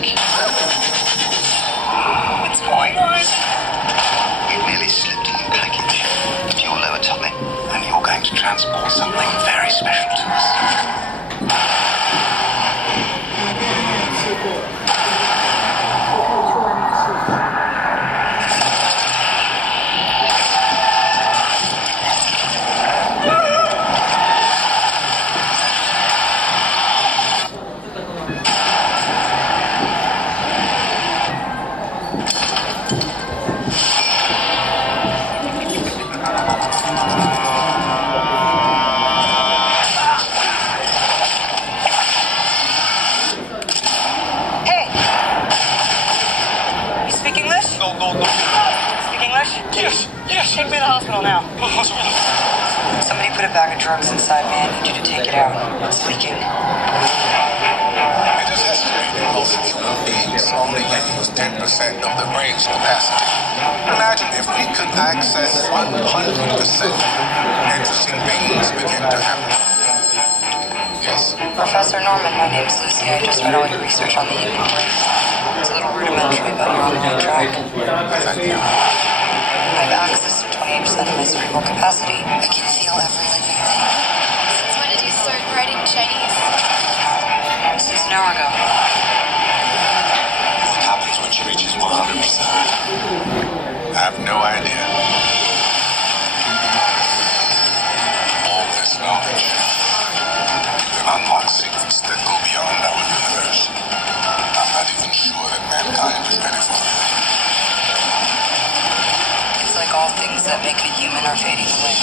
like? What's going on? You merely slipped a new package to your lower tummy, and you're going to transport something very special to us. Yes. Take me to the hospital now. Hospital? Somebody put a bag of drugs inside me. I need you to take it out. It's leaking. It is estimated most human beings only use 10% of the brain's capacity. Imagine if we could access 100%. Interesting things begin to happen. Yes? Professor Norman, my name's Lucy. I just read all your research on the human brain. It's a little rudimentary, but you're on the right track. Thank you. I have access to 28% of my cerebral capacity. I can feel every living thing. Since when did you start writing Chinese? Since an hour ago. What happens when she reaches 100%? I have no idea. All this knowledge can unlock secrets that go beyond our universe. I'm not even sure that mankind is ready for it. It's like all things that make a human are fading away.